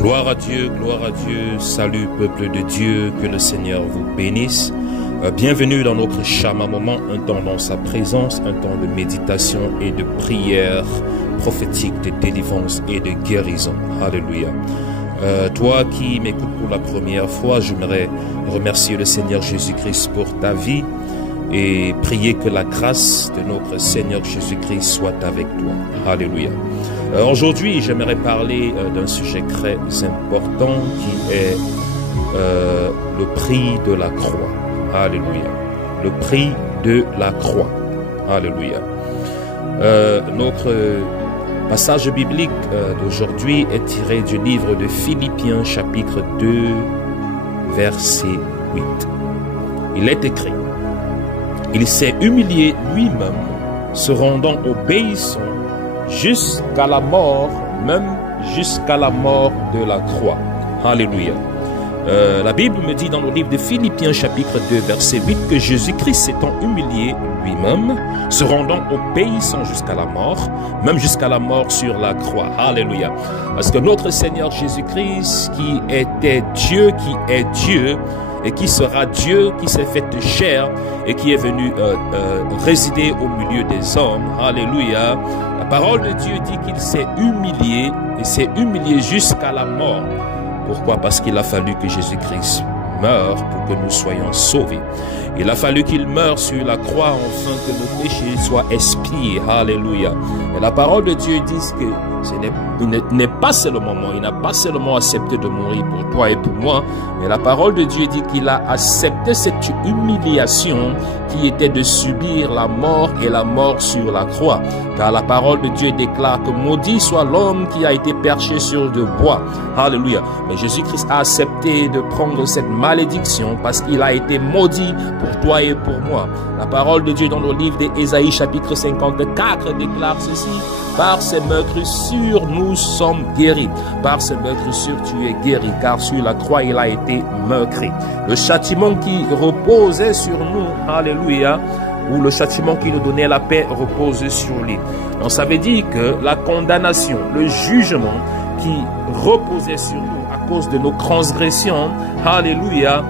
Gloire à Dieu, salut peuple de Dieu, que le Seigneur vous bénisse. Bienvenue dans notre Shamma moment, un temps dans sa présence, un temps de méditation et de prière prophétique, de délivrance et de guérison. Alléluia. Toi qui m'écoutes pour la première fois, j'aimerais remercier le Seigneur Jésus-Christ pour ta vie et prier que la grâce de notre Seigneur Jésus-Christ soit avec toi. Alléluia. Aujourd'hui, j'aimerais parler d'un sujet très important qui est le prix de la croix. Alléluia. Le prix de la croix. Alléluia. Notre passage biblique d'aujourd'hui est tiré du livre de Philippiens chapitre 2 verset 8. Il est écrit: il s'est humilié lui-même, se rendant obéissant jusqu'à la mort, même jusqu'à la mort de la croix. Alléluia. La Bible me dit dans le livre de Philippiens chapitre 2 verset 8 que Jésus-Christ s'étant humilié lui-même, se rendant obéissant jusqu'à la mort, même jusqu'à la mort sur la croix. Alléluia. Parce que notre Seigneur Jésus-Christ, qui était Dieu, qui est Dieu, et qui sera Dieu, qui s'est fait chair et qui est venu résider au milieu des hommes. Alléluia. La parole de Dieu dit qu'il s'est humilié et s'est humilié jusqu'à la mort. Pourquoi? Parce qu'il a fallu que Jésus-Christ meure pour que nous soyons sauvés. Il a fallu qu'il meure sur la croix afin que nos péchés soient expiés. Alléluia. Et la parole de Dieu dit que ce n'est pas seulement moi, il n'a pas seulement accepté de mourir pour toi et pour moi, mais la parole de Dieu dit qu'il a accepté cette humiliation qui était de subir la mort et la mort sur la croix. Car la parole de Dieu déclare que maudit soit l'homme qui a été perché sur de bois. Alléluia. Mais Jésus-Christ a accepté de prendre cette malédiction parce qu'il a été maudit pour toi et pour moi. La parole de Dieu dans le livre d'Ésaïe chapitre 54 déclare ceci: par ses meurtrissures nous sommes guéris. Par ses meurtrissures tu es guéri, car sur la croix il a été meurtri. Le châtiment qui reposait sur nous, alléluia, ou le châtiment qui nous donnait la paix repose sur lui. Donc ça veut dire que la condamnation, le jugement qui reposait sur nous à cause de nos transgressions, alléluia,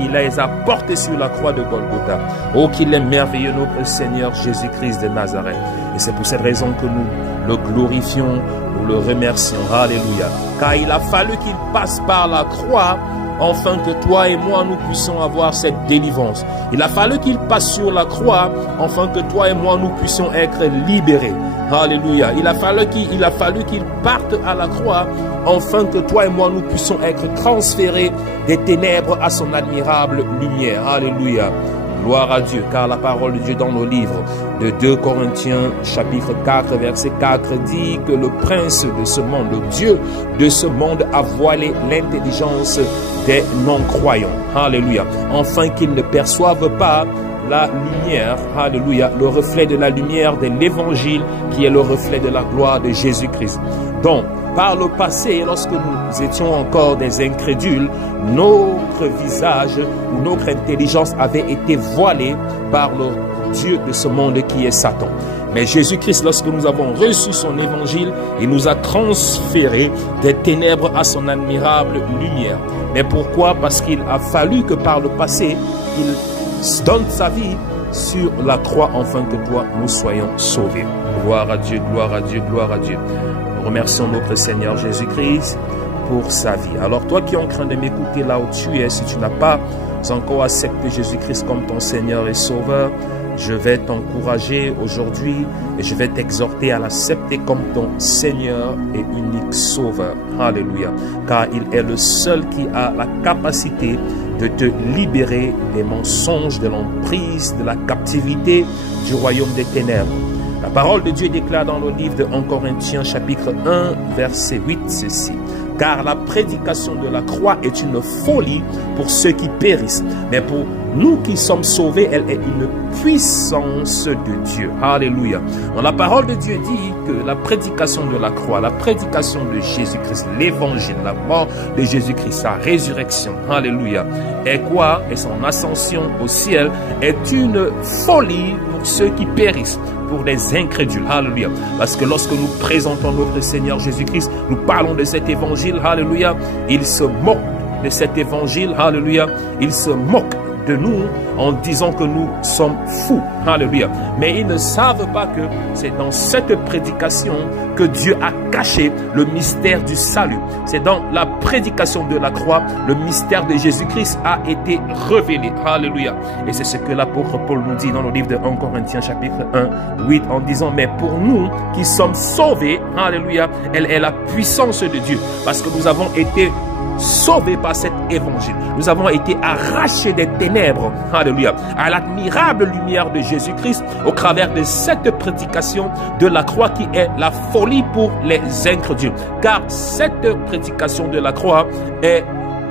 il les a portés sur la croix de Golgotha. Oh, qu'il est merveilleux notre Seigneur Jésus-Christ de Nazareth. Et c'est pour cette raison que nous le glorifions, nous le remercions. Alléluia. Car il a fallu qu'il passe par la croix afin que toi et moi nous puissions avoir cette délivrance. Il a fallu qu'il passe sur la croix afin que toi et moi nous puissions être libérés. Alléluia. Il a fallu qu'il parte à la croix afin que toi et moi nous puissions être transférés des ténèbres à son admirable lumière. Alléluia. Gloire à Dieu, car la parole de Dieu dans le livre de 2 Corinthiens chapitre 4 verset 4 dit que le prince de ce monde, le Dieu de ce monde a voilé l'intelligence des non-croyants. Alléluia. Afin qu'ils ne perçoivent pas la lumière, alléluia, le reflet de la lumière de l'évangile qui est le reflet de la gloire de Jésus-Christ. Donc, par le passé, lorsque nous étions encore des incrédules, notre visage ou notre intelligence avait été voilée par le Dieu de ce monde qui est Satan. Mais Jésus-Christ, lorsque nous avons reçu son évangile, il nous a transféré des ténèbres à son admirable lumière. Mais pourquoi? Parce qu'il a fallu que par le passé, il donne sa vie sur la croix afin que toi, nous soyons sauvés. Gloire à Dieu, gloire à Dieu, gloire à Dieu. Nous remercions notre Seigneur Jésus-Christ pour sa vie. Alors toi qui es en train de m'écouter là où tu es, si tu n'as pas encore accepté Jésus-Christ comme ton Seigneur et Sauveur, je vais t'encourager aujourd'hui et je vais t'exhorter à l'accepter comme ton Seigneur et unique Sauveur. Alléluia. Car il est le seul qui a la capacité de te libérer des mensonges, de l'emprise, de la captivité du royaume des ténèbres. La parole de Dieu déclare dans le livre de 1 Corinthiens chapitre 1 verset 8 ceci: car la prédication de la croix est une folie pour ceux qui périssent, mais pour nous qui sommes sauvés, elle est une puissance de Dieu. Alléluia. Donc la parole de Dieu dit que la prédication de la croix, la prédication de Jésus-Christ, l'évangile, la mort de Jésus-Christ, sa résurrection, alléluia, est quoi? Et son ascension au ciel est une folie pour ceux qui périssent. pour les incrédules. Alléluia. Parce que lorsque nous présentons notre Seigneur Jésus-Christ, nous parlons de cet évangile. Alléluia. Il se moque de cet évangile. Alléluia. Il se moque de nous en disant que nous sommes fous. Alléluia. Mais ils ne savent pas que c'est dans cette prédication que Dieu a caché le mystère du salut. C'est dans la prédication de la croix, le mystère de Jésus-Christ a été révélé. Alléluia. Et c'est ce que l'apôtre Paul nous dit dans le livre de 1 Corinthiens chapitre 1, 8 en disant, mais pour nous qui sommes sauvés, alléluia, elle est la puissance de Dieu. Parce que nous avons été sauvés par cet évangile. Nous avons été arrachés des ténèbres, alléluia, à l'admirable lumière de Jésus-Christ au travers de cette prédication de la croix qui est la folie pour les incrédules. Car cette prédication de la croix est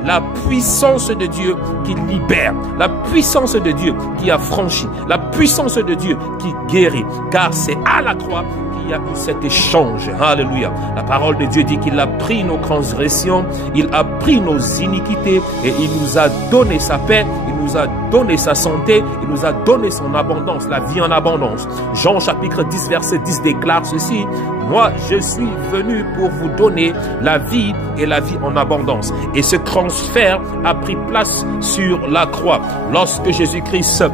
la puissance de Dieu qui libère, la puissance de Dieu qui affranchit, la puissance de Dieu qui guérit. Car c'est à la croix qu'il y a eu cet échange. Alléluia. La parole de Dieu dit qu'il a pris nos transgressions, il a pris nos iniquités et il nous a donné sa paix, il nous a donné sa santé, il nous a donné son abondance, la vie en abondance. Jean chapitre 10 verset 10 déclare ceci: moi je suis venu pour vous donner la vie et la vie en abondance. Et ce transfert a pris place sur la croix. Lorsque Jésus-Christ,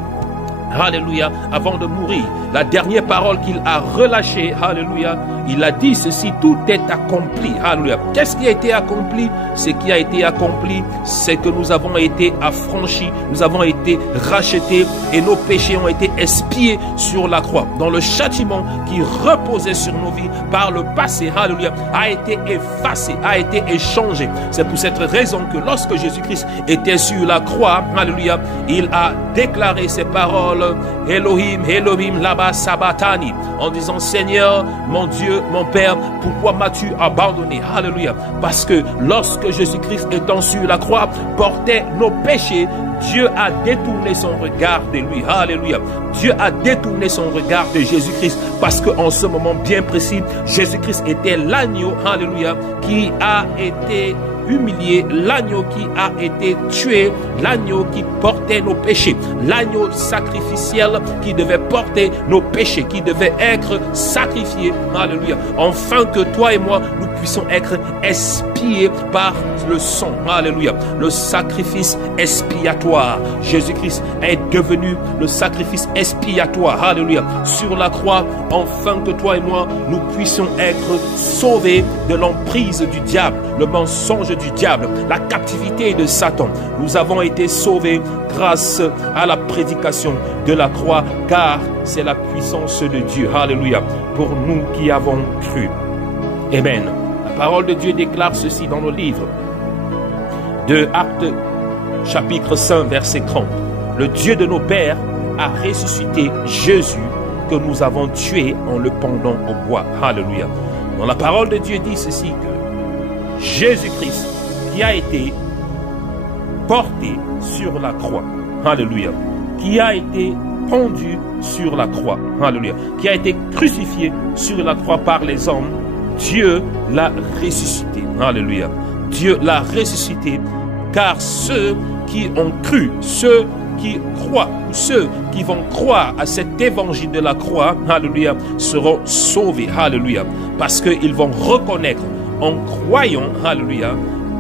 alléluia, avant de mourir, la dernière parole qu'il a relâchée, alléluia, il a dit ceci: tout est accompli. Alléluia. Qu'est-ce qui a été accompli? Ce qui a été accompli, c'est que nous avons été affranchis, nous avons été rachetés et nos péchés ont été expiés sur la croix. Dans le châtiment qui reposait sur nos vies par le passé, alléluia, a été effacé, a été échangé. C'est pour cette raison que lorsque Jésus-Christ était sur la croix, alléluia, il a déclaré ces paroles: Elohim, Elohim, lama sabachthani, en disant: Seigneur, mon Dieu, mon Père, pourquoi m'as-tu abandonné? Alléluia. Parce que lorsque Jésus-Christ étant sur la croix portait nos péchés, Dieu a détourné son regard de lui. Alléluia. Dieu a détourné son regard de Jésus-Christ parce qu'en ce moment bien précis, Jésus-Christ était l'agneau, alléluia, qui a été humilié, l'agneau qui a été tué, l'agneau qui portait nos péchés, l'agneau sacrificiel qui devait porter nos péchés, qui devait être sacrifié, alléluia, afin que toi et moi, nous puissions être expiés par le sang, alléluia, le sacrifice expiatoire. Jésus-Christ est devenu le sacrifice expiatoire, alléluia, sur la croix, afin que toi et moi, nous puissions être sauvés de l'emprise du diable, le mensonge du diable, la captivité de Satan. Nous avons été sauvés grâce à la prédication de la croix, car c'est la puissance de Dieu, alléluia, pour nous qui avons cru. Amen. La parole de Dieu déclare ceci dans le livre de Actes chapitre 5 verset 30. Le Dieu de nos pères a ressuscité Jésus que nous avons tué en le pendant au bois. Alléluia. Dans la parole de Dieu dit ceci, que Jésus-Christ qui a été porté sur la croix, alléluia, qui a été pendu sur la croix, alléluia, qui a été crucifié sur la croix par les hommes, Dieu l'a ressuscité, alléluia. Dieu l'a ressuscité, car ceux qui ont cru, ceux qui croient, ou ceux qui vont croire à cet évangile de la croix, alléluia, seront sauvés, alléluia, parce qu'ils vont reconnaître en croyant, alléluia,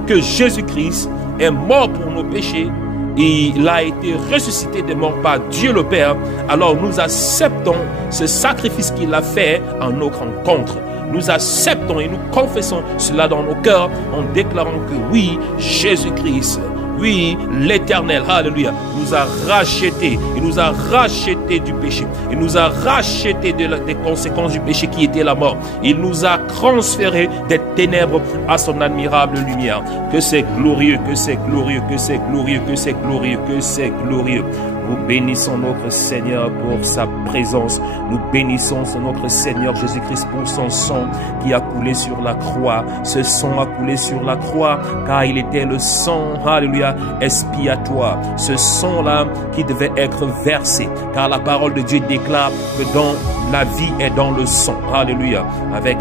que Jésus-Christ est mort pour nos péchés, il a été ressuscité de mort par Dieu le Père. Alors nous acceptons ce sacrifice qu'il a fait en notre rencontre. Nous acceptons et nous confessons cela dans nos cœurs en déclarant que oui, Jésus-Christ, oui, l'Éternel, alléluia, nous a rachetés. Il nous a rachetés du péché. Il nous a rachetés des conséquences du péché qui était la mort. Il nous a transférés des ténèbres à son admirable lumière. Que c'est glorieux, que c'est glorieux, que c'est glorieux, que c'est glorieux, que c'est glorieux. Nous bénissons notre Seigneur pour sa présence. Nous bénissons notre Seigneur Jésus-Christ pour son sang qui a coulé sur la croix. Ce sang a coulé sur la croix car il était le sang, alléluia, expiatoire. Ce sang-là qui devait être versé car la parole de Dieu déclare que dans la vie est dans le sang. Alléluia.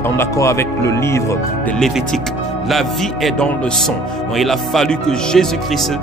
En accord avec le livre de Lévitique. La vie est dans le sang. Donc il a fallu que Jésus-Christ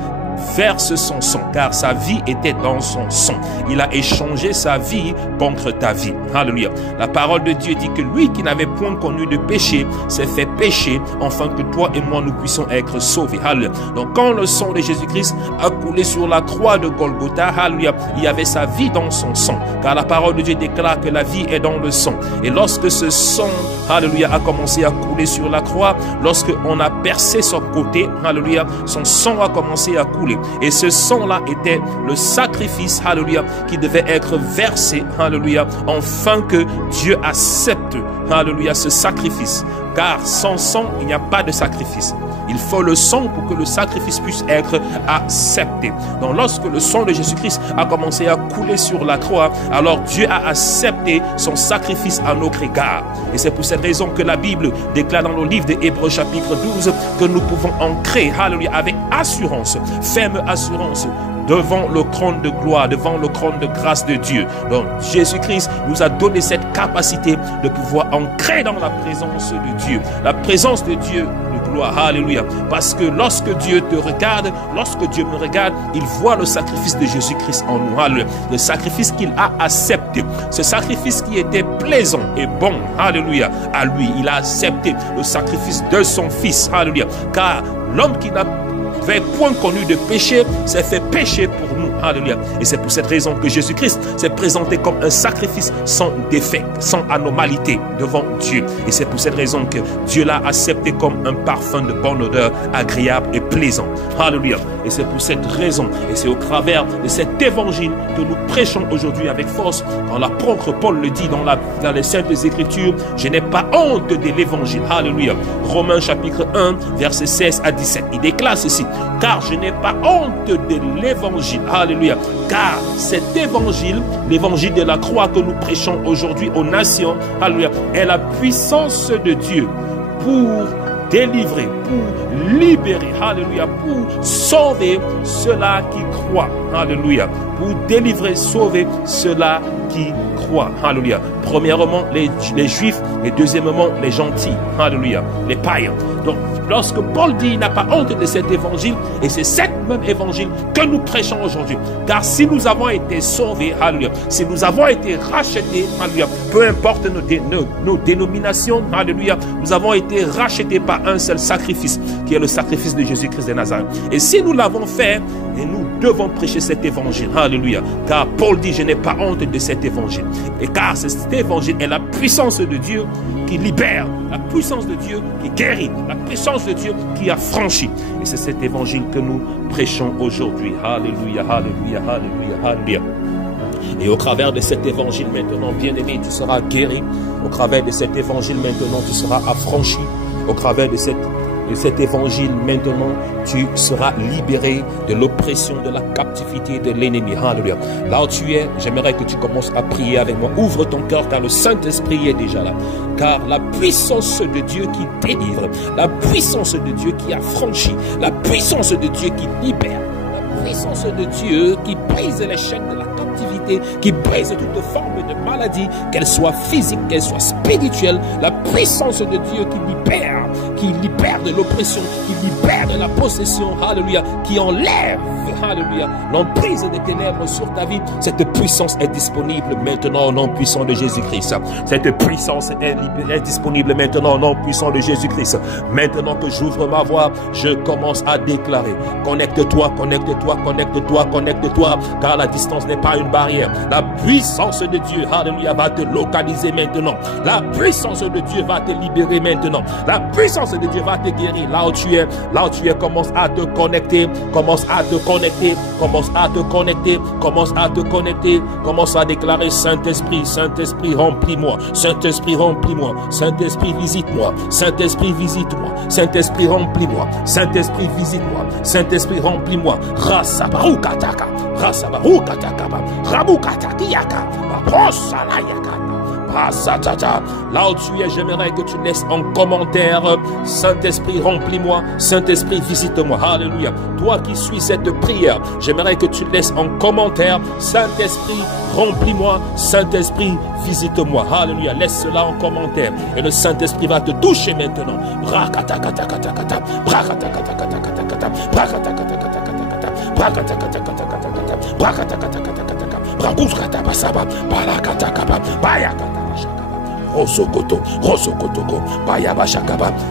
verse son sang, car sa vie était dans son sang. Il a échangé sa vie contre ta vie. Alléluia. La parole de Dieu dit que lui qui n'avait point connu de péché s'est fait péché, afin que toi et moi nous puissions être sauvés. Alléluia. Donc quand le sang de Jésus-Christ a coulé sur la croix de Golgotha, alléluia, il y avait sa vie dans son sang, car la parole de Dieu déclare que la vie est dans le sang. Et lorsque ce sang, alléluia, a commencé à couler sur la croix, lorsque on a percé son côté, alléluia, son sang a commencé à couler. Et ce sang-là était le sacrifice, alléluia, qui devait être versé, alléluia, afin que Dieu accepte, alléluia, ce sacrifice. Car sans sang, il n'y a pas de sacrifice. Il faut le sang pour que le sacrifice puisse être accepté. Donc lorsque le sang de Jésus-Christ a commencé à couler sur la croix, alors Dieu a accepté son sacrifice à notre égard. Et c'est pour cette raison que la Bible déclare dans le livre de Hébreux chapitre 12 que nous pouvons entrer, alléluia, avec assurance, ferme assurance, devant le trône de gloire, devant le trône de grâce de Dieu. Donc Jésus-Christ nous a donné cette capacité de pouvoir entrer dans la présence de Dieu. La présence de Dieu de gloire, alléluia. Parce que lorsque Dieu te regarde, lorsque Dieu me regarde, il voit le sacrifice de Jésus-Christ en nous, alléluia. Le sacrifice qu'il a accepté, ce sacrifice qui était plaisant et bon, alléluia, à lui. Il a accepté le sacrifice de son Fils, alléluia. Car l'homme qui n'avait point connu de péché s'est fait péché pour nous, alléluia. Et c'est pour cette raison que Jésus-Christ s'est présenté comme un sacrifice sans défait, sans anomalité devant Dieu. Et c'est pour cette raison que Dieu l'a accepté comme un parfum de bonne odeur, agréable et plaisant, alléluia. Et c'est pour cette raison, et c'est au travers de cet évangile que nous prêchons aujourd'hui avec force, quand l'apôtre Paul le dit dans les Saintes Écritures: je n'ai pas honte de l'évangile, alléluia. Romains chapitre 1 versets 16 à 17, il déclare ceci: car je n'ai pas honte de l'évangile, alléluia, car cet évangile, l'évangile de la croix que nous prêchons aujourd'hui aux nations, alléluia, est la puissance de Dieu pour délivrer, pour libérer, alléluia, pour sauver ceux-là qui croient, alléluia, pour délivrer, sauver ceux-là qui croient, alléluia. Premièrement, les juifs, et deuxièmement, les gentils, alléluia, les païens. Donc, lorsque Paul dit, il n'a pas honte de cet évangile, et c'est cet même évangile que nous prêchons aujourd'hui. Car si nous avons été sauvés, alléluia, si nous avons été rachetés, alléluia, peu importe nos dénominations, alléluia, nous avons été rachetés par un seul sacrifice, qui est le sacrifice de Jésus-Christ de Nazareth. Et si nous l'avons fait, et nous devons prêcher cet évangile, alléluia, car Paul dit, je n'ai pas honte de cet évangile. Et car cet évangile est la puissance de Dieu qui libère, la puissance de Dieu qui guérit, la puissance de Dieu qui affranchit. Et c'est cet évangile que nous prêchons aujourd'hui. Alléluia, alléluia, alléluia, alléluia. Et au travers de cet évangile maintenant, bien-aimé, tu seras guéri. Au travers de cet évangile maintenant, tu seras affranchi. Au travers de cet évangile maintenant, tu seras libéré de l'oppression, de la captivité de l'ennemi. Alléluia. Là où tu es, j'aimerais que tu commences à prier avec moi. Ouvre ton cœur, car le Saint-Esprit est déjà là. Car la puissance de Dieu qui délivre, la puissance de Dieu qui affranchit, la puissance de Dieu qui libère, la puissance de Dieu qui brise les chaînes de la captivité, qui brise toute forme de maladie, qu'elle soit physique, qu'elle soit spirituelle, la puissance de Dieu qui libère de l'oppression, qui libère de la possession, alléluia, qui enlève, alléluia, l'emprise des ténèbres sur ta vie. Cette puissance est disponible maintenant au nom puissant de Jésus-Christ. Cette puissance est disponible maintenant au nom puissant de Jésus-Christ. Maintenant que j'ouvre ma voix, je commence à déclarer: connecte-toi, connecte-toi, connecte-toi, connecte-toi, car la distance n'est pas une barrière. La puissance de Dieu, alléluia, va te localiser maintenant. La puissance de Dieu va te libérer maintenant. La puissance de Dieu va te guérir. Là où tu es, commence à te connecter, commence à te connecter, commence à te connecter, commence à te connecter, commence à déclarer: Saint-Esprit, Saint-Esprit, remplis-moi, Saint-Esprit, remplis-moi, Saint-Esprit, visite-moi, Saint-Esprit, visite-moi, Saint-Esprit, remplis-moi, Saint-Esprit, visite-moi, Saint-Esprit, remplis-moi. Rasabarukataka, Rasabarukataka, Rabukatakiaka, Baprosalayaka. Là où tu es, j'aimerais que tu laisses en commentaire: Saint-Esprit, remplis-moi, Saint-Esprit, visite-moi. Alléluia. Toi qui suis cette prière, j'aimerais que tu laisses en commentaire: Saint-Esprit, remplis-moi, Saint-Esprit, visite-moi. Alléluia. Laisse cela en commentaire. Et le Saint-Esprit va te toucher maintenant.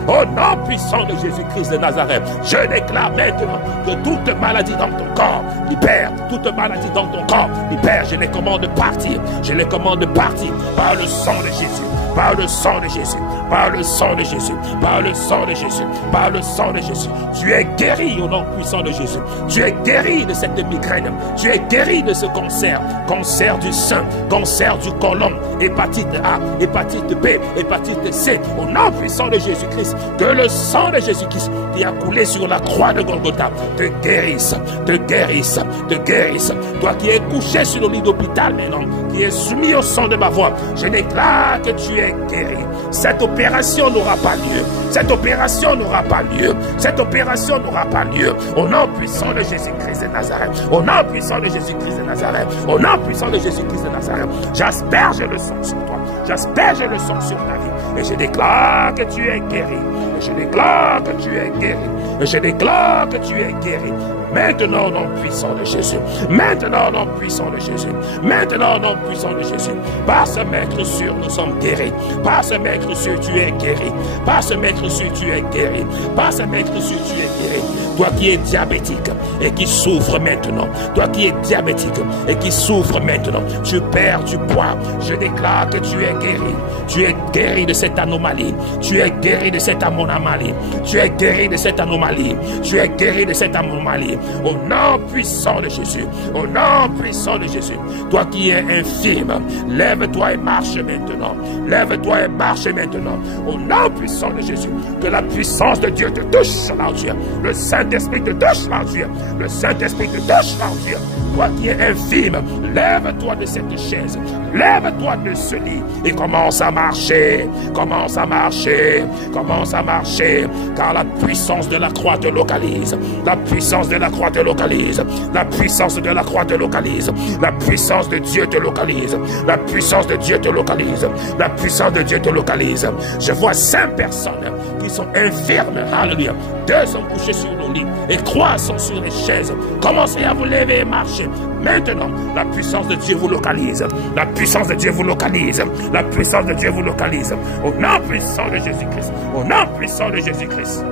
Au nom puissant de Jésus-Christ de Nazareth, je déclare maintenant que toute maladie dans ton corps, libère, toute maladie dans ton corps, libère, je les commande de partir, je les commande de partir par le sang de Jésus. Par le sang de Jésus, par le sang de Jésus, par le sang de Jésus, par le sang de Jésus. Tu es guéri au nom puissant de Jésus. Tu es guéri de cette migraine. Tu es guéri de ce cancer. Cancer du sein, cancer du côlon, hépatite A, hépatite B, hépatite C. Au nom puissant de Jésus-Christ, que le sang de Jésus-Christ qui a coulé sur la croix de Golgotha te guérisse, te guérisse, te guérisse. Toi qui es couché sur le lit d'hôpital maintenant, qui est soumis au son de ma voix, je déclare que tu es guéri. Cette opération n'aura pas lieu. Cette opération n'aura pas lieu. Cette opération n'aura pas lieu. Au nom puissant de Jésus-Christ de Nazareth. Au nom puissant de Jésus-Christ de Nazareth. Au nom puissant de Jésus-Christ de Nazareth. J'asperge le sang sur toi. J'asperge le sang sur ta vie. Et je déclare que tu es guéri. Et je déclare que tu es guéri. Et je déclare que tu es guéri. Maintenant, au nom puissant de Jésus. Maintenant, au nom puissant de Jésus. Maintenant, au nom puissant de Jésus. Par ce maître sûr, nous sommes guéris. Par ce maître sûr, tu es guéri. Par ce maître sûr, tu es guéri. Par ce maître sûr, tu es guéri. Toi qui es diabétique et qui souffre maintenant. Toi qui es diabétique et qui souffre maintenant. Tu perds du poids. Je déclare que tu es guéri. Tu es guéri de cette anomalie. Tu es guéri de cette anomalie. Tu es guéri de cette anomalie. Tu es guéri de cette anomalie. Au nom puissant de Jésus. Au nom puissant de Jésus. Toi qui es infirme, lève-toi et marche maintenant. Lève-toi et marche maintenant. Au nom puissant de Jésus. Que la puissance de Dieu te touche, mon Dieu. Le Saint-Esprit te touche, mon Dieu. Le Saint-Esprit te touche, mon Dieu. Toi qui es infirme, lève-toi de cette chaise. Lève-toi de ce lit et commence à marcher. Commence à marcher. Commence à marcher. Car la puissance de la croix te localise. La puissance de la croix te localise. La puissance de la croix te localise. La puissance de Dieu te localise. La puissance de Dieu te localise. La puissance de Dieu te localise. Je vois 5 personnes qui sont infirmes. Alléluia. 2 sont couchés sur nos lits et 3 sont sur les chaises. Commencez à vous lever et marcher. Maintenant, la puissance de Dieu vous localise. La puissance de Dieu vous localise. La puissance de Dieu vous localise. Au nom puissant de Jésus-Christ. Au nom puissant de Jésus-Christ.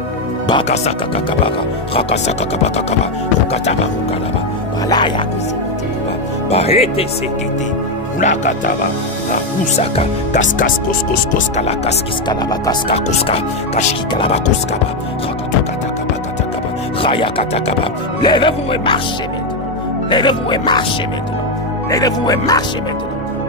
Bakasaka kakabaka, rakasaka kabakakaba, rukataba rukalaba, balaya kusukutuba, bahete sekete, ulakataba, rakusaka, kaskas koskus koskala, kaskis kalaba, kaska kuska, kashki kalaba kuskaba, rakatukataka katakaba, rayakatakaba. Levez-vous et marchez maintenant. Levez-vous et marchez maintenant. Levez-vous et marchez maintenant.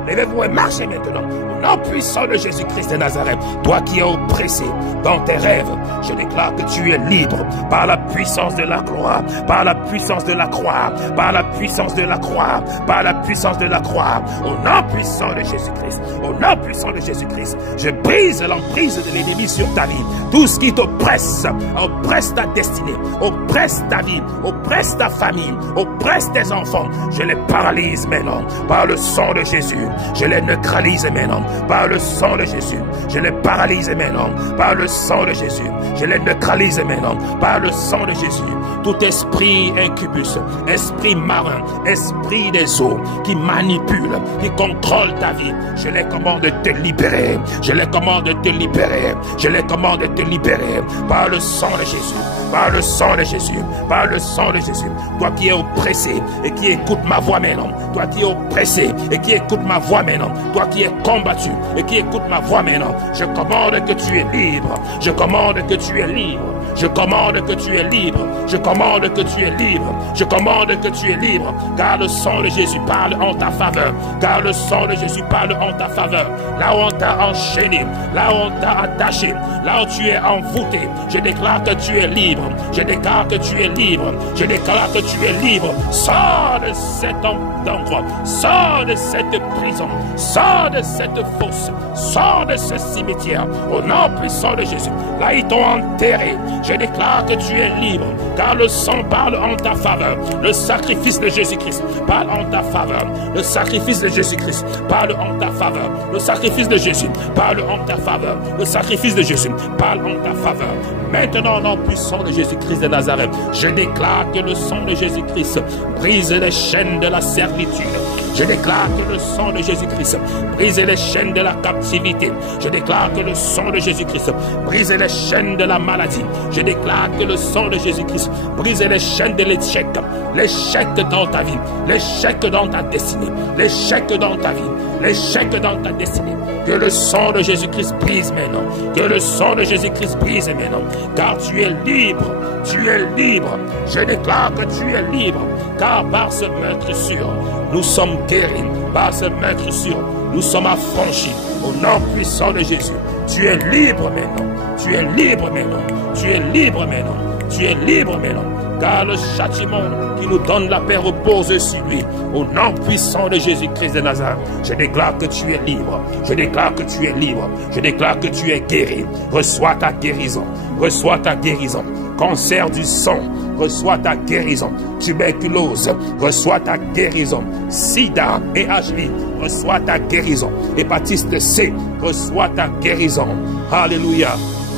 Levez-vous et marchez maintenant. Au nom puissant de Jésus-Christ de Nazareth, toi qui es oppressé dans tes rêves, je déclare que tu es libre par la puissance de la croix, par la puissance de la croix, par la puissance de la croix, par la puissance de la croix. Au nom puissant de Jésus-Christ, au nom puissant de Jésus-Christ, je brise l'emprise de l'ennemi sur ta vie. Tout ce qui t'oppresse, oppresse ta destinée, oppresse ta vie, oppresse ta famille, oppresse tes enfants, je les paralyse maintenant par le sang de Jésus. Je les neutralise maintenant par le sang de Jésus. Je les paralyse maintenant par le sang de Jésus. Je les neutralise maintenant par le sang de Jésus. Tout esprit incubus, esprit marin, esprit des eaux qui manipule, qui contrôle ta vie, je les commande de te libérer. Je les commande de te libérer. Je les commande de te libérer par le sang de Jésus. Par le sang de Jésus, par le sang de Jésus. Toi qui es oppressé et qui écoute ma voix maintenant. Toi qui es oppressé et qui écoute ma voix maintenant. Toi qui es combattu et qui écoute ma voix maintenant. Je commande que tu es libre. Je commande que tu es libre. Je commande que tu es libre. Je commande que tu es libre. Je commande que tu es libre. Car le sang de Jésus parle en ta faveur. Car le sang de Jésus parle en ta faveur. Là où on t'a enchaîné, là où on t'a attaché, là où tu es envoûté, je déclare que tu es libre. Je déclare que tu es libre. Je déclare que tu es libre. Sors de cet endroit. Sors de cette prison. Sors de cette fosse. Sors de ce cimetière. Au nom puissant de Jésus. Là, ils t'ont enterré. Je déclare que tu es libre, car le sang parle en ta faveur. Le sacrifice de Jésus-Christ parle en ta faveur. Le sacrifice de Jésus-Christ parle en ta faveur. Le sacrifice de Jésus parle en ta faveur. Le sacrifice de Jésus parle en ta faveur. Maintenant, au nom puissant de Jésus-Christ de Nazareth, je déclare que le sang de Jésus-Christ brise les chaînes de la servitude. Je déclare que le sang de Jésus-Christ brise les chaînes de la captivité. Je déclare que le sang de Jésus-Christ brise les chaînes de la maladie. Je déclare que le sang de Jésus-Christ brise les chaînes de l'échec. L'échec dans ta vie, l'échec dans ta destinée, l'échec dans ta vie, l'échec dans ta destinée. Que le sang de Jésus-Christ brise maintenant. Que le sang de Jésus-Christ brise maintenant. Car tu es libre. Tu es libre. Je déclare que tu es libre. Car par ce meurtre sûr, nous sommes guéris. Par ce meurtre sûr, nous sommes affranchis. Au nom puissant de Jésus. Tu es libre maintenant. Tu es libre maintenant. Tu es libre maintenant. Tu es libre maintenant. Car le châtiment qui nous donne la paix repose sur lui. Au nom puissant de Jésus-Christ de Nazareth, je déclare que tu es libre. Je déclare que tu es libre. Je déclare que tu es guéri. Reçois ta guérison. Reçois ta guérison. Cancer du sang, reçois ta guérison. Tuberculose, reçois ta guérison. Sida et HIV, reçois ta guérison. Hépatite C, reçois ta guérison. Alléluia.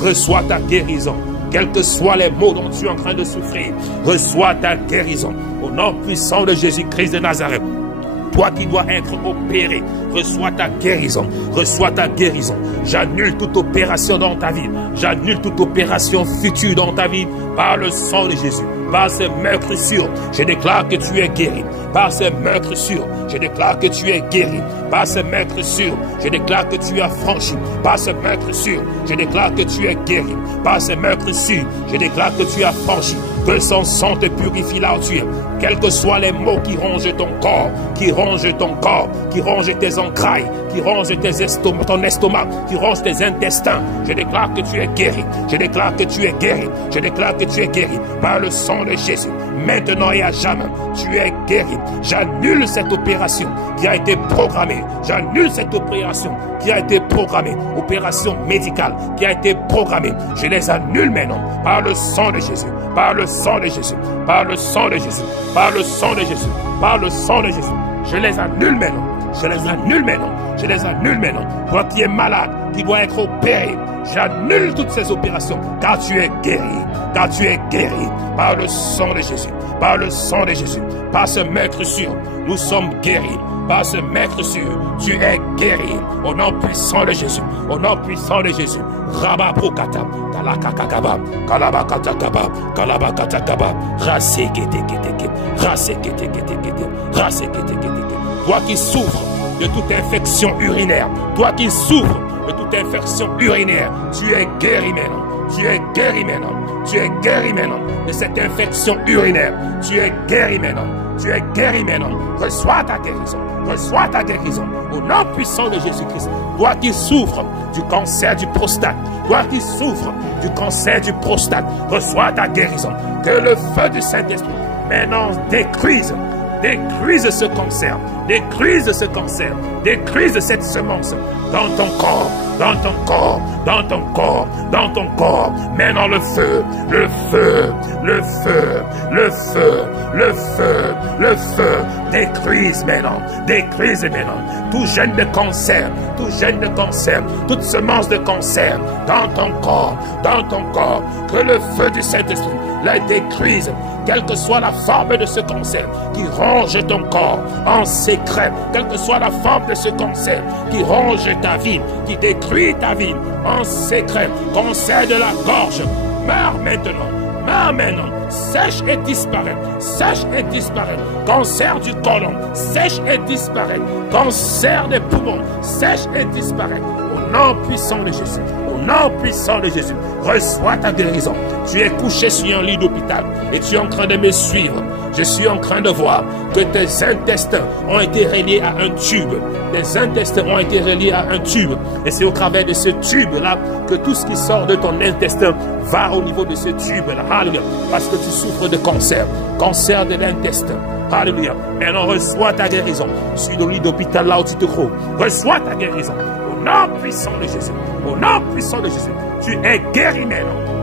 Reçois ta guérison. Quels que soient les maux dont tu es en train de souffrir, reçois ta guérison. Au nom puissant de Jésus-Christ de Nazareth, toi qui dois être opéré, reçois ta guérison. Reçois ta guérison. J'annule toute opération dans ta vie. J'annule toute opération future dans ta vie par le sang de Jésus. Par ce meurtre sûr, je déclare que tu es guéri. Par ce meurtre sûr, je déclare que tu es guéri. Par ce meurtre sûr, je déclare que tu es affranchi. Par ce meurtre sûr, je déclare que tu es guéri. Par ce meurtre sûr, je déclare que tu es affranchi. Que son sang te purifie là où tu es. Quels que soient les maux qui rongent ton corps, qui rongent ton corps, qui rongent tes entrailles, qui rongent ton estomac, qui rongent tes intestins, je déclare que tu es guéri. Je déclare que tu es guéri. Je déclare que tu es guéri par le sang de Jésus. Maintenant et à jamais, tu es guéri. J'annule cette opération qui a été programmée. J'annule cette opération qui a été programmée. Opération médicale qui a été programmée. Je les annule maintenant par le sang de Jésus. Par le sang de Jésus. Par le sang de Jésus. Par le sang de Jésus. Par le sang de Jésus. Je les annule maintenant. Je les annule maintenant. Je les annule maintenant. Toi qui es malade, qui doit être opéré, j'annule toutes ces opérations, car tu es guéri. Car tu es guéri par le sang de Jésus. Par le sang de Jésus. Par ce maître sûr, nous sommes guéris. Par ce maître sûr, tu es guéri. Au nom puissant de Jésus. Au nom puissant de Jésus. Rababrokata, kalakakakaba, kalabakatakaba, kalabakatakaba, raseketeketeke, raseketeketeke, raseketeketeke. Toi qui souffres de toute infection urinaire, toi qui souffres de toute infection urinaire, tu es guéri maintenant. Tu es guéri maintenant. Tu es guéri maintenant de cette infection urinaire. Tu es guéri maintenant. Tu es guéri maintenant. Reçois ta guérison. Reçois ta guérison. Au nom puissant de Jésus-Christ. Toi qui souffres du cancer du prostate. Toi qui souffres du cancer du prostate. Reçois ta guérison. Que le feu du Saint-Esprit maintenant détruise. Détruise ce cancer. Détruise ce cancer. Détruise cette semence dans ton corps. Dans ton corps, dans ton corps, dans ton corps. Maintenant le feu, le feu, le feu, le feu, le feu, le feu. Détruise maintenant, détruise maintenant. Tout gène de cancer, tout gène de cancer, toute semence de cancer dans ton corps, dans ton corps. Que le feu du Saint-Esprit la détruise, quelle que soit la forme de ce cancer qui ronge ton corps en secret, quelle que soit la forme de ce cancer qui ronge ta vie, qui détruit ta vie en secret, cancer de la gorge, meurs maintenant. Meurs maintenant, sèche et disparaît, sèche et disparaît, cancer du côlon, sèche et disparaît, cancer des poumons, sèche et disparaît, au nom puissant de Jésus, au nom puissant de Jésus, reçois ta guérison. Tu es couché sur un lit d'hôpital et tu es en train de me suivre. Je suis en train de voir que tes intestins ont été reliés à un tube. Tes intestins ont été reliés à un tube. Et c'est au travers de ce tube-là que tout ce qui sort de ton intestin va au niveau de ce tube-là. Alléluia. Parce que tu souffres de cancer. Cancer de l'intestin. Alléluia. Maintenant, reçois ta guérison. Sur le lit d'hôpital là où tu te trouves. Reçois ta guérison. Au nom puissant de Jésus. Au nom puissant de Jésus. Tu es guéri maintenant.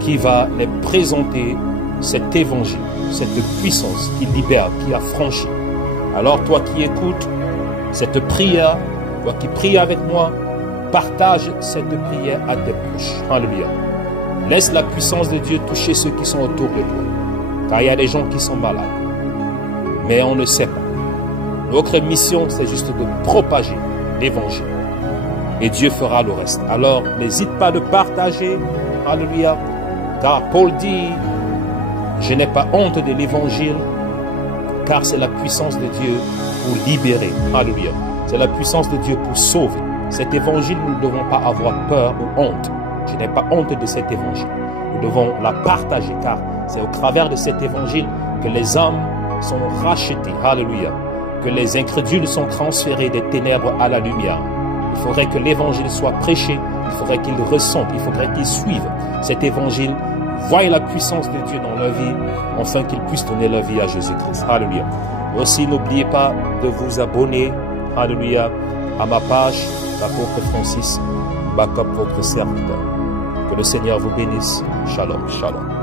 qui va les présenter cet évangile, cette puissance qui libère, qui affranchit. Alors toi qui écoutes cette prière, toi qui pries avec moi, partage cette prière à tes proches. Alléluia. Laisse la puissance de Dieu toucher ceux qui sont autour de toi. Car il y a des gens qui sont malades. Mais on ne sait pas. Notre mission, c'est juste de propager l'évangile. Et Dieu fera le reste. Alors, n'hésite pas de partager. Alléluia. Car Paul dit, je n'ai pas honte de l'évangile, car c'est la puissance de Dieu pour libérer. Alléluia. C'est la puissance de Dieu pour sauver. Cet évangile, nous ne devons pas avoir peur ou honte. Je n'ai pas honte de cet évangile. Nous devons la partager, car c'est au travers de cet évangile que les âmes sont rachetées. Alléluia. Que les incrédules sont transférés des ténèbres à la lumière. Il faudrait que l'évangile soit prêché. Il faudrait qu'ils ressentent. Il faudrait qu'ils suivent cet évangile. Voient la puissance de Dieu dans leur vie, afin qu'ils puissent donner leur vie à Jésus-Christ. Alléluia. Aussi, n'oubliez pas de vous abonner, alléluia, à ma page, l'apôtre Francis, backup votre serviteur. Que le Seigneur vous bénisse. Shalom, shalom.